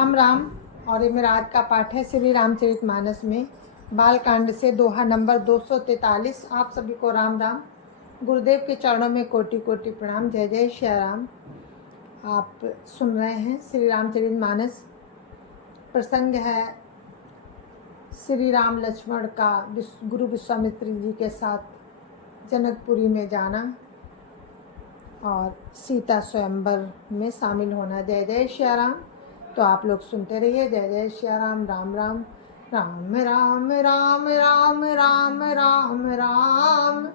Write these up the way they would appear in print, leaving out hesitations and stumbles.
राम राम। और ये मेरा आज का पाठ है श्री रामचरितमानस में बालकांड से दोहा नंबर 243। आप सभी को राम राम। गुरुदेव के चरणों में कोटि कोटि प्रणाम। जय जय श्री राम। आप सुन रहे हैं श्री रामचरितमानस। प्रसंग है श्री राम लक्ष्मण का गुरु विश्वामित्र जी के साथ जनकपुरी में जाना और सीता स्वयंवर में शामिल होना। जय जय श्री राम। तो आप लोग सुनते रहिए। जय जय श्री राम। राम राम। राम राम राम राम राम राम राम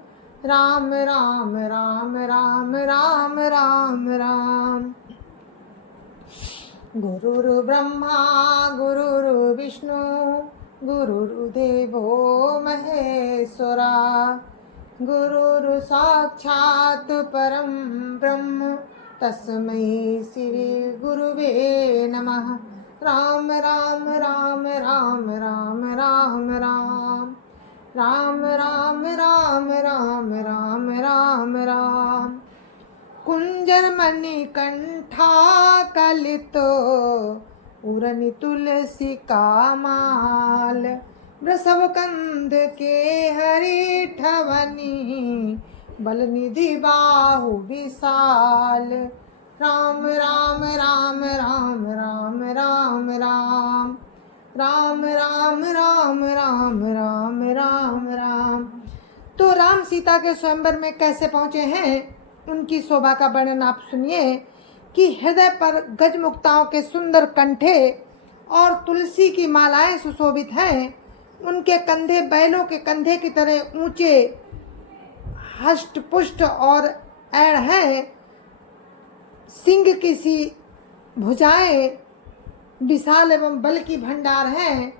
राम राम राम राम राम राम राम। गुरुर् ब्रह्मा गुरुर् विष्णु गुरुर्देवो महेश्वरा गुरुर् साक्षात् परं ब्रह्म तस्मै श्री गुरुवे नमः। राम राम राम राम राम राम राम राम राम राम राम राम राम राम। कुंजर मणिकंठा कलितो उरनि तुलसी का माल वृषभ कंध के हरि ठवनी बल निधि बाहु विशाल। राम राम राम राम राम राम राम राम राम राम राम राम राम राम। तो राम सीता के स्वयंवर में कैसे पहुँचे हैं, उनकी शोभा का वर्णन आप सुनिए कि हृदय पर गजमुक्ताओं के सुंदर कंठे और तुलसी की मालाएं सुशोभित हैं। उनके कंधे बैलों के कंधे की तरह ऊंचे हष्ट पुष्ट और ऐड़ हैं। सिंह की सी भुजाएं विशाल एवं बल की भंडार हैं।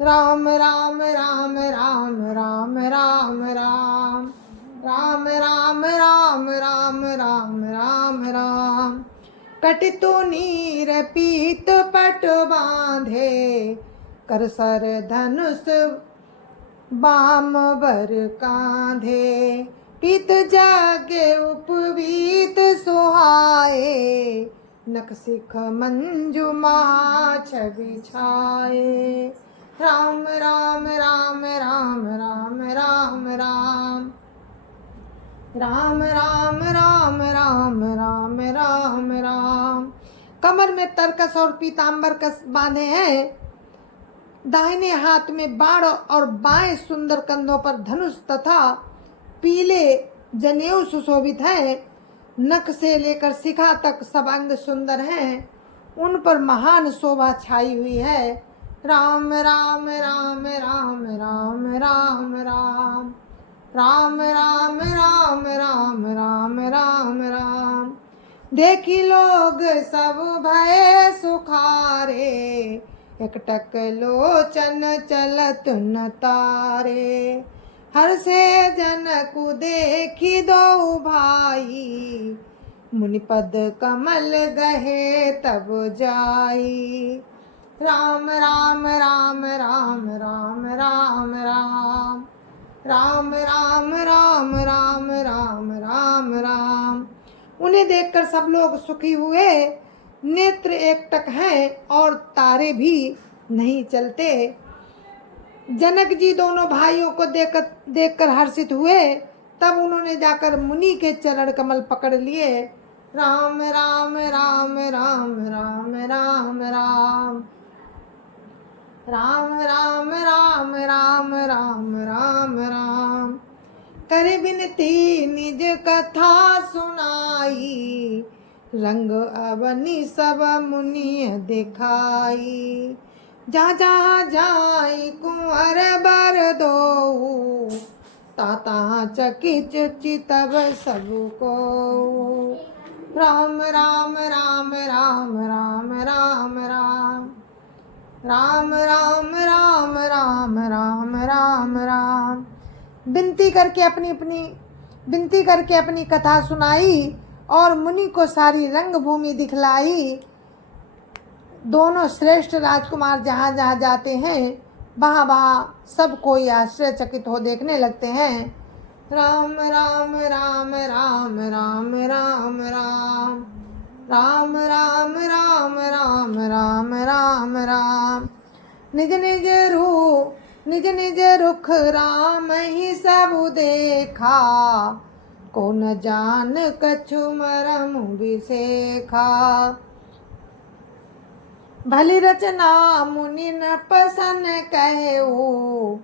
राम राम राम राम राम राम राम राम राम राम राम राम राम राम। कटितु नीर पीत पट बांधे कर सर धनुष बाम बर कांधे पीत जागे उपवीत सुहाए नख सिख मंजु माछ बिछाए। राम राम राम राम राम राम राम राम राम राम राम राम राम राम। कमर में तरकस और पीताम्बर कस बांधे हैं। दाहिने हाथ में बाण और बाएं सुंदर कंधों पर धनुष तथा पीले जनेऊ सुशोभित हैं। नख से लेकर शिखा तक सब अंग सुंदर हैं। उन पर महान शोभा छाई हुई है। राम राम राम राम राम राम राम राम राम राम राम राम राम राम। देखी लोग सब भय सुखारे एकटक लोचन चलत न तारे। हर से जनकु देखी दो भाई मुनिपद कमल गहे तब जाई। राम राम राम राम राम राम राम राम राम राम राम राम राम राम। उन्हें देखकर सब लोग सुखी हुए। नेत्र एकटक हैं और तारे भी नहीं चलते। जनक जी दोनों भाइयों को देखकर हर्षित हुए। तब उन्होंने जाकर मुनि के चरण कमल पकड़ लिए। राम राम राम राम राम राम राम राम राम राम राम राम राम राम। करे बिनती निज कथा सुनाई रंग अवनी सब मुनि दिखाई। जा जा जाई कुंवर बर दो ताता चकित चितव सबको। राम राम राम राम राम राम राम राम राम राम राम राम राम राम। विनती करके अपनी कथा सुनाई और मुनि को सारी रंगभूमि दिखलाई। दोनों श्रेष्ठ राजकुमार जहाँ जहाँ जाते हैं वहाँ वहाँ सब कोई आश्चर्यचकित हो देखने लगते हैं। राम राम राम राम राम राम राम राम राम राम राम राम राम राम। निज निज रूप निज निज रुख राम ही सब देखा, को न जान कछु मरम विसेखा। भली रचना मुनि न पसन कहू,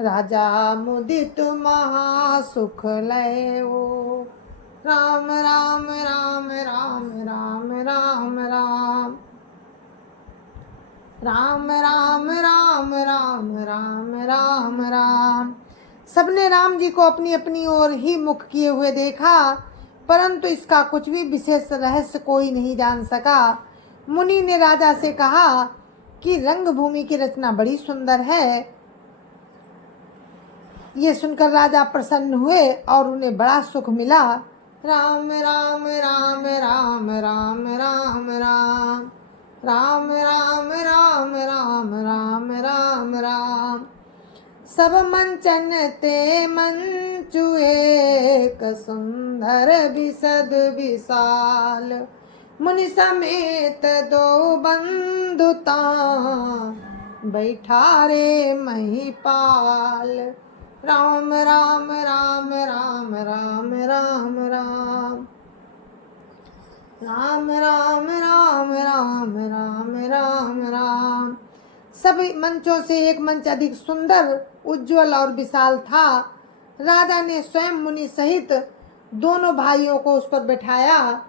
राजा मुदित महासुख लयो। राम राम राम राम राम राम राम। राम राम राम राम राम राम राम। सबने राम जी को अपनी अपनी ओर ही मुख किए हुए देखा, परंतु इसका कुछ भी विशेष रहस्य कोई नहीं जान सका। मुनि ने राजा से कहा कि रंगभूमि की रचना बड़ी सुंदर है। ये सुनकर राजा प्रसन्न हुए और उन्हें बड़ा सुख मिला। राम राम राम राम राम राम राम। राम राम राम राम राम राम राम। सब मंचन ते मंचु एक सुंदर विशद विशाल, मुनि समेत दो बंधुता बैठा रे महिपाल। राम राम राम राम राम राम राम। राम राम राम राम राम राम राम। सभी मंचों से एक मंच अधिक सुंदर, उज्जवल और विशाल था। राजा ने स्वयं मुनि सहित दोनों भाइयों को उस पर बैठाया।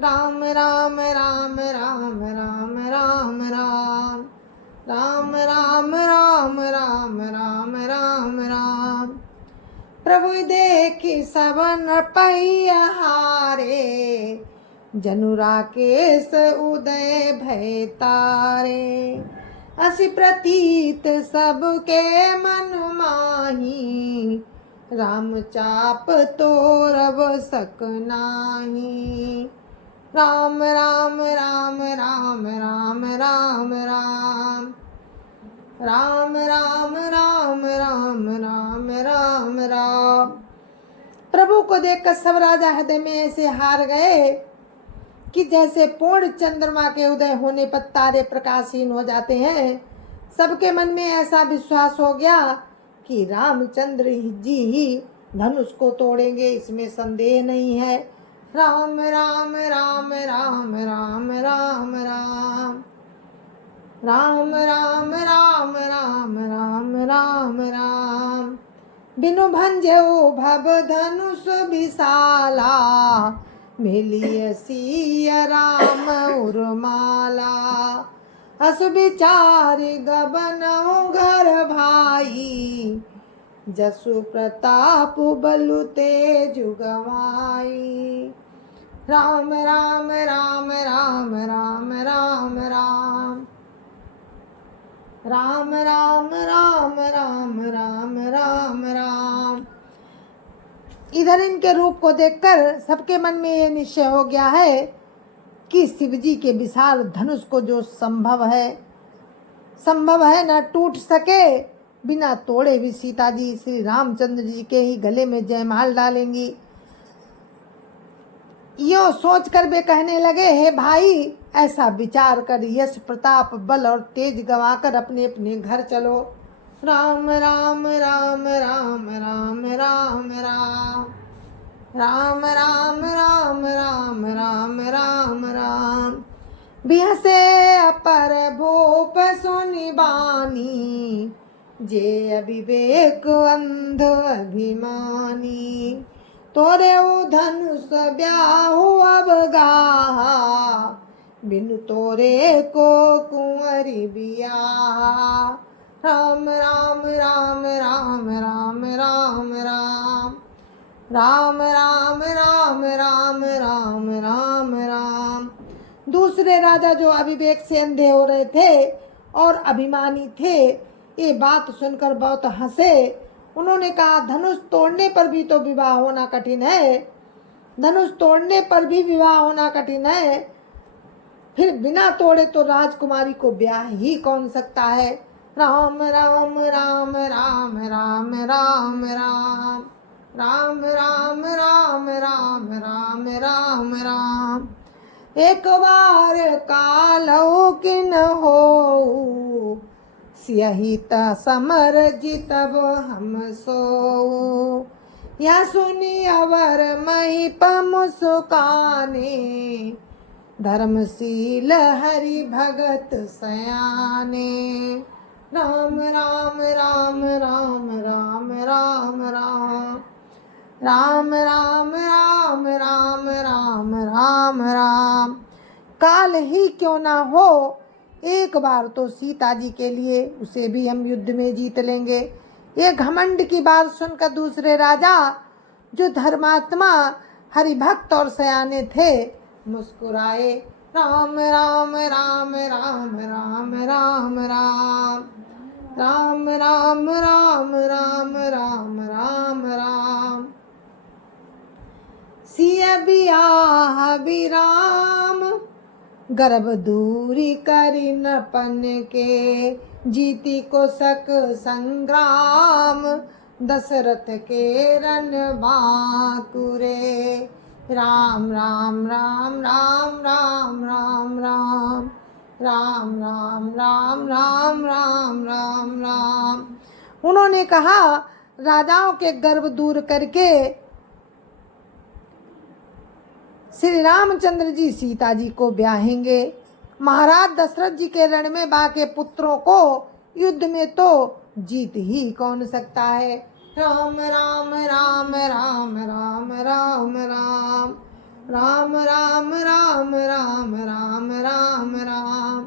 राम राम राम राम राम राम राम। राम राम राम राम राम राम राम। प्रभु देखि सबन पहिया हारे, जनु राकेश उदय भय तारे। असि प्रतीत सबके मन माही, राम चाप तोरब सक नाही। राम राम राम राम राम राम राम। राम राम राम राम राम राम राम। प्रभु को देखकर सब राजा हृदय में ऐसे हार गए कि जैसे पूर्ण चंद्रमा के उदय होने पर तारे प्रकाशहीन हो जाते हैं। सबके मन में ऐसा विश्वास हो गया कि रामचंद्र जी ही धनुष को तोड़ेंगे, इसमें संदेह नहीं है। राम राम राम राम राम राम राम। राम राम राम राम राम राम राम। बिनु भंजो भव धनुष विशाला, मिलिय सिय राम उर्माला। अस विचार गबनौ घर भाई, जसु प्रताप बलु तेजु गवाई। राम राम राम राम राम राम राम। राम राम राम राम राम राम राम। इधर इनके रूप को देखकर सबके मन में ये निश्चय हो गया है कि शिवजी के विशाल धनुष को जो संभव है न टूट सके, बिना तोड़े भी सीता जी श्री रामचंद्र जी के ही गले में जयमाल डालेंगी। यो सोचकर वे कहने लगे, हे भाई, ऐसा विचार कर यश प्रताप बल और तेज गंवाकर अपने अपने घर चलो। राम राम राम राम राम राम राम। राम राम राम राम राम राम राम। बिहसे अपर भूप सुनि बानी, जे अविवेक अंध अभिमानी। तोरे धनुष ब्याहु अब गाहा, बिनु तोरे को कुंवरी बियाहा। राम राम राम राम राम राम राम। राम राम राम राम राम राम राम। दूसरे राजा जो अविवेक से अंधे हो रहे थे और अभिमानी थे, ये बात सुनकर बहुत हंसे। उन्होंने कहा, धनुष तोड़ने पर भी तो विवाह होना कठिन है, धनुष तोड़ने पर भी विवाह होना कठिन है, फिर बिना तोड़े तो राजकुमारी को ब्याह ही कौन सकता है। राम राम राम राम राम राम राम। राम राम राम राम राम राम राम। एक बार कालौ किन हो, सियहि त समर जितब हम सो। यह सुनी अवर महिप मुस्काने, धर्मशील हरि भगत सयाने। राम राम राम राम राम राम राम राम राम राम राम राम राम राम। काल ही क्यों ना हो, एक बार तो सीता जी के लिए उसे भी हम युद्ध में जीत लेंगे। ये घमंड की बात सुनकर दूसरे राजा जो धर्मात्मा हरिभक्त और सयाने थे मुस्कुराए। राम राम राम राम राम राम राम राम राम राम राम राम राम राम। सिय बियाह बिराम, गर्भ दूरी करि नपन के, जीती को सक संग्राम, दशरथ के रन बांकुरे। राम राम राम राम राम राम राम राम राम राम राम राम राम राम। उन्होंने कहा राजाओं के गर्व दूर करके श्री रामचंद्र जी सीता जी को ब्याहेंगे। महाराज दशरथ जी के रण में बाके पुत्रों को युद्ध में तो जीत ही कौन सकता है। राम राम राम राम राम राम राम राम राम राम राम राम राम राम।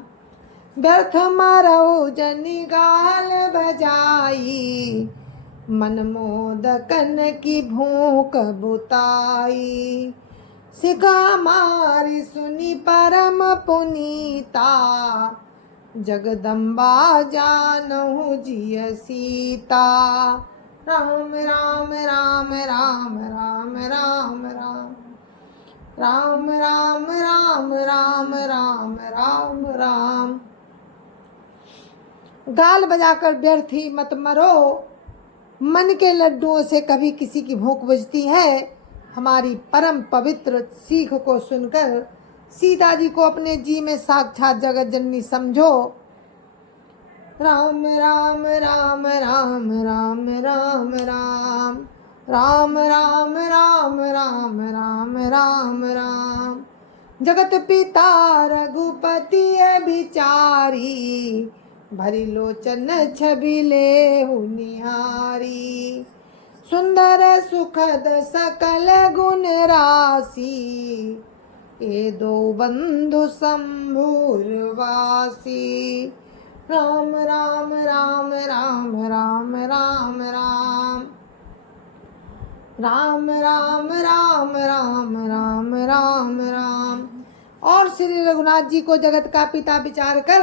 व्यर्थ मरऊ जनि गाल बजाई, मन मोदकन की भूख बुताई। सिका मारी सुनी परम पुनीता, जगदम्बा जानहु जिय सीता। राम राम राम राम राम राम राम राम राम राम राम राम राम राम। गाल बजाकर व्यर्थ ही मत मरो, मन के लड्डुओं से कभी किसी की भूख बुझती है। हमारी परम पवित्र सीख को सुनकर सीता जी को अपने जी में साक्षात जगत जननी समझो। राम राम राम राम राम राम राम राम राम राम राम राम राम राम। जगत पिता रघुपति बिचारी, भरी लोचन छवि लेहु निहारी। सुंदर सुखद सकल गुण राशि, ये दो बंधु शंभुर वासी। राम राम राम राम राम राम राम राम राम राम राम राम राम राम। और श्री रघुनाथ जी को जगत का पिता विचार कर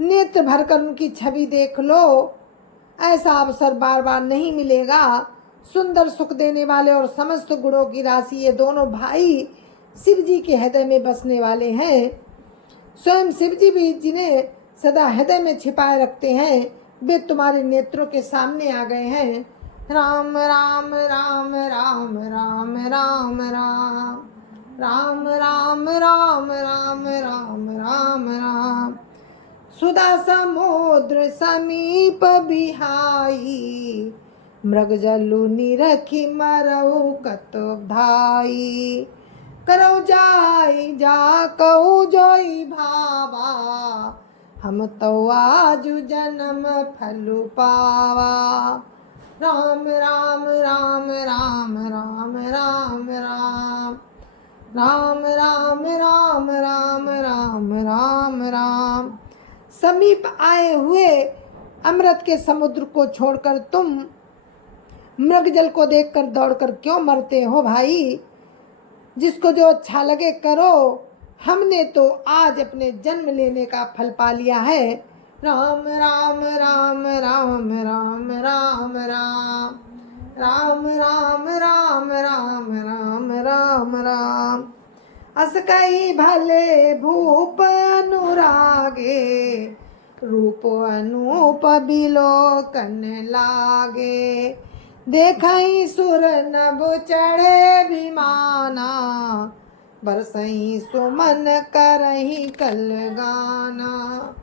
नेत्र भरकर उनकी छवि देख लो। ऐसा अवसर बार बार नहीं मिलेगा। सुंदर सुख देने वाले और समस्त गुणों की राशि ये दोनों भाई शिव जी के हृदय में बसने वाले हैं। स्वयं शिव जी भी जिन्हें सदा हृदय में छिपाए रखते हैं, वे तुम्हारे नेत्रों के सामने आ गए हैं। राम राम राम राम राम राम राम राम राम राम राम राम राम राम। सुधा समुद्र समीप बिहाई, मृग जलु निरखी मरऊ कतो धाई। करौ जाई जा कहु जोई भावा, हम तो आजु जन्म फलु पावा। राम राम राम राम राम राम राम राम राम राम राम राम राम राम। समीप आए हुए अमृत के समुद्र को छोड़कर तुम मृग जल को देखकर दौड़कर क्यों मरते हो भाई। जिसको जो अच्छा लगे करो, हमने तो आज अपने जन्म लेने का फल पा लिया है। राम राम राम राम राम राम राम राम राम राम राम राम राम राम। अस कई भले भूप अनुरागे, रूप अनूप बिलोकन लागे। देखई सुर नभ चढ़े विमाना, बरसई सुमन करही कल गाना।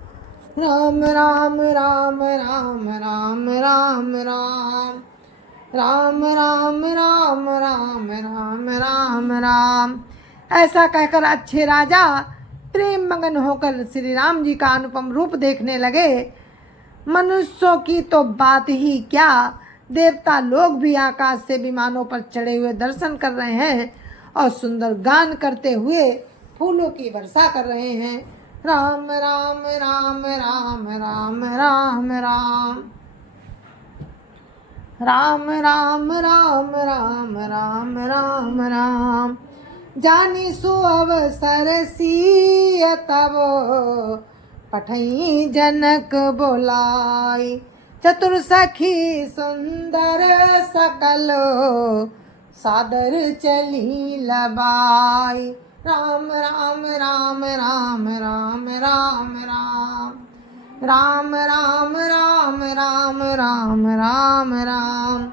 राम राम राम राम राम राम राम राम राम राम राम राम राम राम। ऐसा कहकर अच्छे राजा प्रेम मगन होकर श्री राम जी का अनुपम रूप देखने लगे। मनुष्यों की तो बात ही क्या, देवता लोग भी आकाश से विमानों पर चढ़े हुए दर्शन कर रहे हैं और सुंदर गान करते हुए फूलों की वर्षा कर रहे हैं। राम राम राम राम राम राम राम राम राम राम राम राम राम राम। जानी सो अवसर सिय तब पठई जनक बोलाई। चतुर सखी सुंदर सकल सादर चली लबाई। राम राम राम राम राम राम राम राम राम राम राम राम राम राम।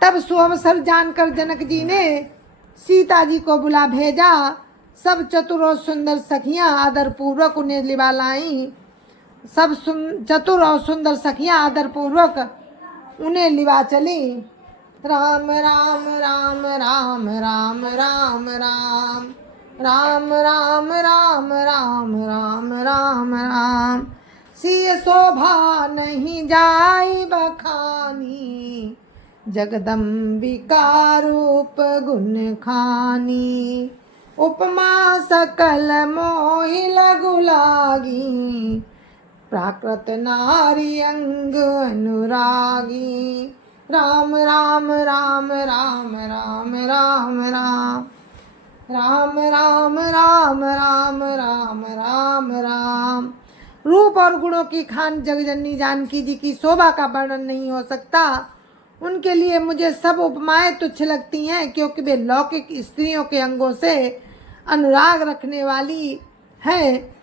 तब सुअवसर जानकर जनक जी ने सीता जी को बुला भेजा। सब चतुर और सुंदर सखियां आदर पूर्वक उन्हें लिवा लाई। सब चतुर और सुंदर सखियां आदर पूर्वक उन्हें लिवा चली। राम राम राम राम राम राम राम राम राम राम राम राम राम राम। सिय शोभा नहीं जाई बखानी, जगदम्बिका रूप गुण खानी। उपमा सकल मोहि लगु लागी, प्राकृत नारी अंग अनुरागी। राम राम राम राम राम राम राम राम राम राम राम राम राम राम। रूप और गुणों की खान जगजननी जानकी जी की शोभा का वर्णन नहीं हो सकता। उनके लिए मुझे सब उपमाएं तुच्छ लगती हैं, क्योंकि वे लौकिक स्त्रियों के अंगों से अनुराग रखने वाली हैं।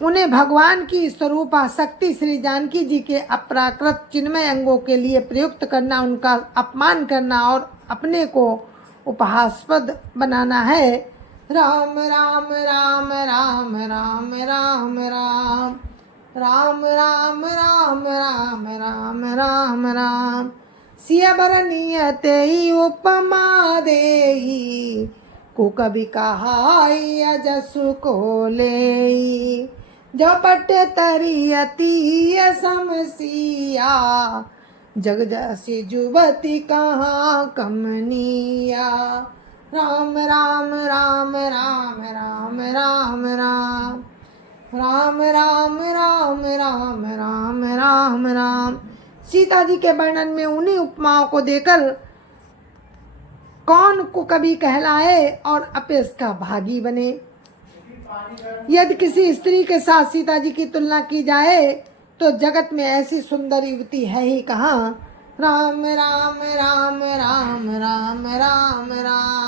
उन्हें भगवान की स्वरूपा शक्ति श्री जानकी जी के अप्राकृत चिन्मय अंगों के लिए प्रयुक्त करना उनका अपमान करना और अपने को उपहासास्पद बनाना है। राम राम राम राम राम राम राम राम राम राम राम राम राम राम। सिय बरनीय तेई उपमा देई, को कभी कहाई अजसु को लेई। जो पट तरियती समसिया, जग जसी जुवती कहाँ कमनिया। राम राम राम राम राम राम राम राम राम राम राम राम राम राम। सीता जी के वर्णन में उन्हीं उपमाओं को देकर कौन को कभी कहलाए और अपेश का भागी बने। यदि किसी स्त्री के साथ सीता जी की तुलना की जाए तो जगत में ऐसी सुंदर युवती है ही कहाँ। राम राम राम राम राम राम राम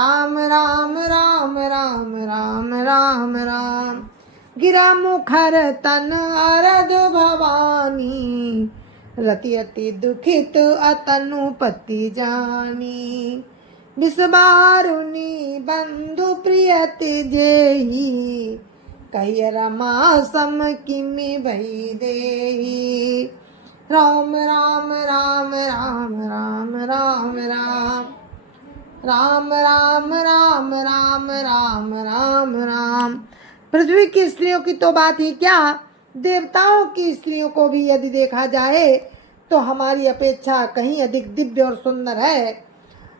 राम राम राम राम राम राम राम। गिरा मुखर तन अरद भवानी, रति अति दुखित अतनु पति जानी। विषबारुनी बंधु प्रियति जेही, कहिय रमा सम किमि भई देही। राम राम राम राम राम राम राम राम राम राम राम राम राम राम। पृथ्वी की स्त्रियों की तो बात ही क्या, देवताओं की स्त्रियों को भी यदि देखा जाए तो हमारी अपेक्षा कहीं अधिक दिव्य और सुंदर है।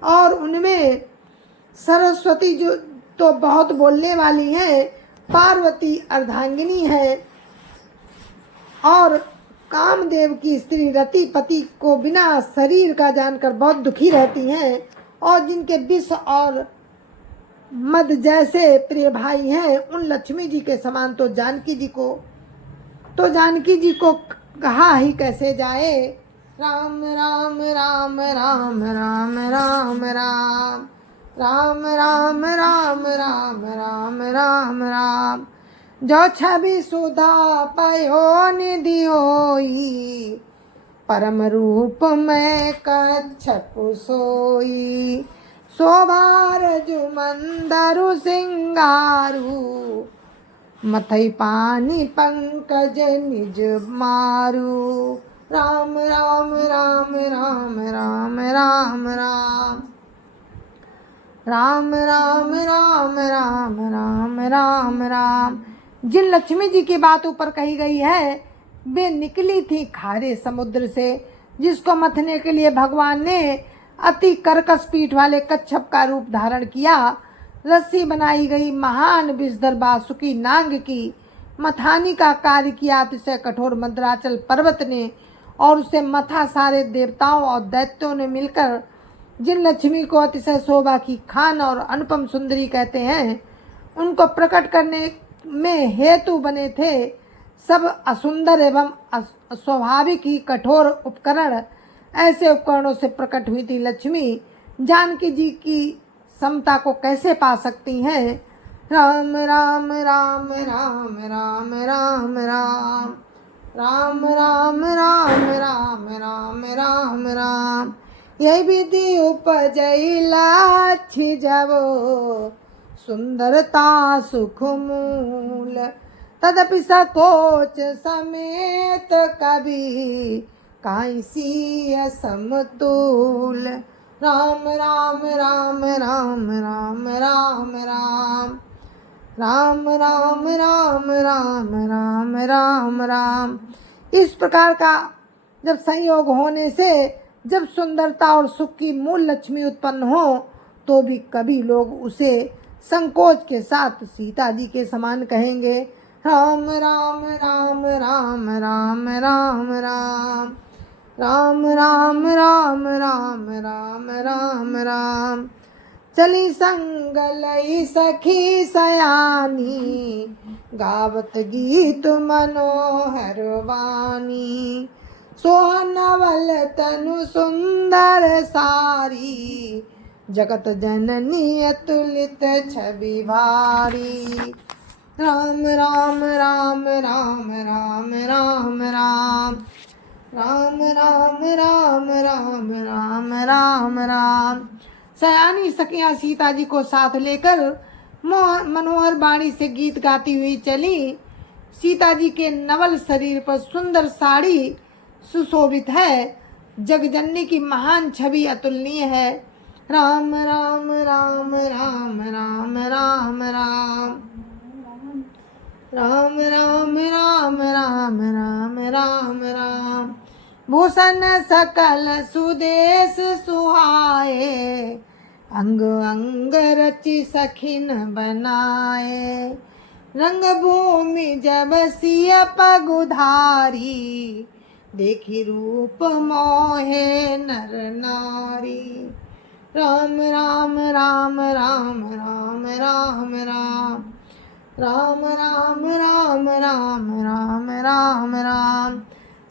और उनमें सरस्वती जो तो बहुत बोलने वाली हैं, पार्वती अर्धांगिनी है, और कामदेव की स्त्री रति पति को बिना शरीर का जानकर बहुत दुखी रहती हैं, और जिनके विष और मद जैसे प्रिय भाई हैं, उन लक्ष्मी जी के समान तो जानकी जी को कहा ही कैसे जाए। राम राम राम राम राम राम राम राम राम राम राम राम राम राम। जो छवि सुधा पयो निधि होई, परम रूप में कच्छप सोई। शोभारजु मंदरु सिंगारू मथई पानी पंकज निज मारू। राम राम राम राम राम राम राम राम राम राम राम राम राम राम। जिन लक्ष्मी जी की बात ऊपर कही गई है वे निकली थी खारे समुद्र से, जिसको मथने के लिए भगवान ने अति कर्कश पीठ वाले कच्छप का रूप धारण किया। रस्सी बनाई गई महान विषधर बासुकी नांग की मथानी का कार्य किया अतिशय कठोर मंदराचल पर्वत ने, और उसे मथा सारे देवताओं और दैत्यों ने मिलकर। जिन लक्ष्मी को अतिशय शोभा की खान और अनुपम सुंदरी कहते हैं, उनको प्रकट करने में हेतु बने थे सब असुंदर एवं अस्वाभाविक ही कठोर उपकरण। ऐसे उपकरणों से प्रकट हुई थी लक्ष्मी जानकी जी की समता को कैसे पा सकती हैं। राम राम राम राम राम राम राम राम राम राम राम राम राम राम। यही विधि उपजई लाछि जबो सुंदरता सुख मूल, तदपि सकोच समेत कभी कांसी समतुल। राम राम राम राम राम राम राम राम राम राम राम राम राम राम। इस प्रकार का जब संयोग होने से जब सुंदरता और सुख की मूल लक्ष्मी उत्पन्न हो तो भी कभी लोग उसे संकोच के साथ सीता जी के समान कहेंगे। राम राम राम राम राम राम राम राम राम राम राम राम राम राम। चली संग लई सखी सयानी गावत गीत मनोहर वाणी, सोहनवल तनु सुंदर सारी जगत जननी अतुलित छवि भारी। राम राम राम राम राम राम राम राम राम राम राम राम राम राम। सयानी सखियां सीता जी को साथ लेकर मनोहर वाणी से गीत गाती हुई चली। सीता जी के नवल शरीर पर सुंदर साड़ी सुशोभित है। जगजननी की महान छवि अतुलनीय है। राम राम राम राम राम राम राम राम राम राम राम राम राम राम। भूषण सकल सुदेश सुहाए, अंग अंग रचि सखिन बनाए। रंग भूमि जब सिय पगुधारी, देखी रूप मोहे नर नारी। राम राम राम राम राम राम राम राम राम राम राम राम राम राम।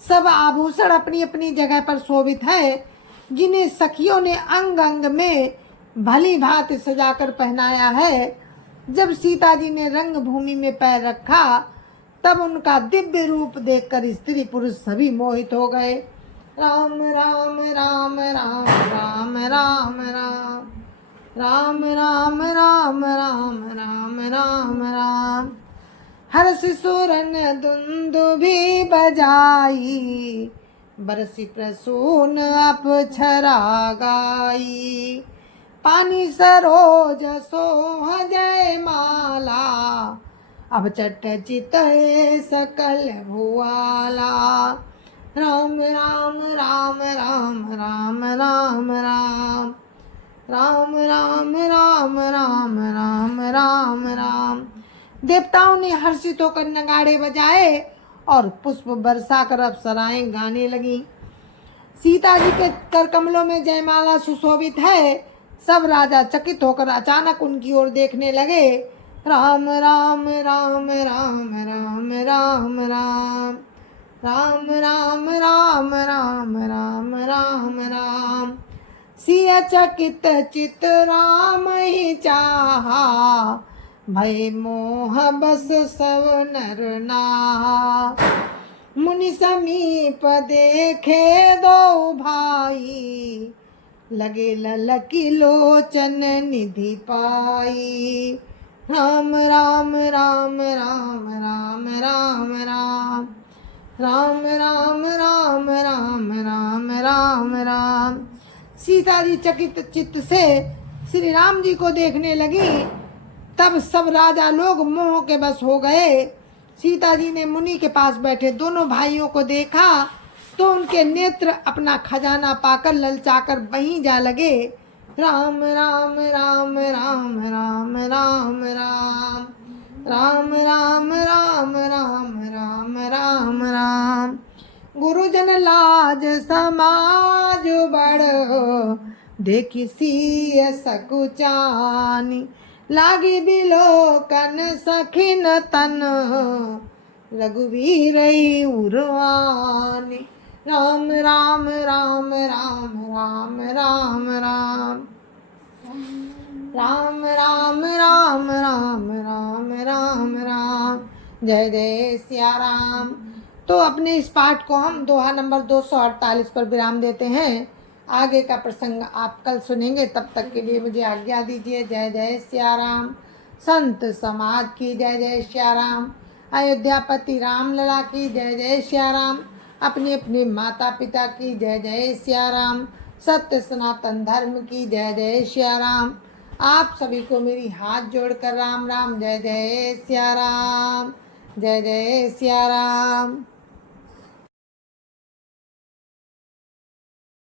सब आभूषण अपनी अपनी जगह पर शोभित है, जिन्हें सखियों ने अंग अंग में भली भांति सजाकर पहनाया है। जब सीता जी ने रंग भूमि में पैर रखा तब उनका दिव्य रूप देखकर स्त्री पुरुष सभी मोहित हो गए। राम राम राम राम राम राम राम राम राम राम राम राम राम राम। हर्ष सुरन दुंदुभि बजाई, बरसी प्रसून अप्सरा गाई। पानी सरोज सोह जय माला, अब चट चित सकल भुआला। राम राम राम राम राम राम राम राम राम राम राम राम राम राम। देवताओं ने हर्षित होकर नगाड़े बजाए और पुष्प बरसा कर अप्सराएं गाने लगी। सीता जी के कर कमलों में जयमाला सुशोभित है। सब राजा चकित होकर अचानक उनकी ओर देखने लगे। राम राम राम राम राम राम राम राम राम राम राम राम राम राम। सिय चकित चित राम ही चाहा, भय मोह बस सब नर नाहा। मुनि समीप देखे दो भाई, लगे ललकी लोचन निधि पाई। राम राम राम राम राम राम राम राम राम राम राम राम राम राम। सीता जी चकित चित्त से श्री राम जी को देखने लगी। तब सब राजा लोग मोह के बस हो गए। सीता जी ने मुनि के पास बैठे दोनों भाइयों को देखा तो उनके नेत्र अपना खजाना पाकर ललचाकर वहीं जा लगे। राम राम राम राम राम राम राम राम राम राम राम राम राम राम। गुरुजन लाज समाज बड़ देखी सिय सकुचानी। लागी बिलोकन सखिन तन रघुवीर उरवानी। राम राम राम राम राम राम राम राम राम राम राम राम राम राम। जय जय सिया राम। तो अपने इस पाठ को हम दोहा नंबर 248 पर विराम देते हैं। आगे का प्रसंग आप कल सुनेंगे। तब तक के लिए मुझे आज्ञा दीजिए। जय जय सिया राम। संत समाज की जय जय सिया राम। अयोध्यापति राम लला की जय जय सिया राम। अपने अपने माता पिता की जय जय सिया राम। सत्य सनातन धर्म की जय जय सिया राम। आप सभी को मेरी हाथ जोड़कर राम राम। जय जय सिया राम। जय जय सिया राम।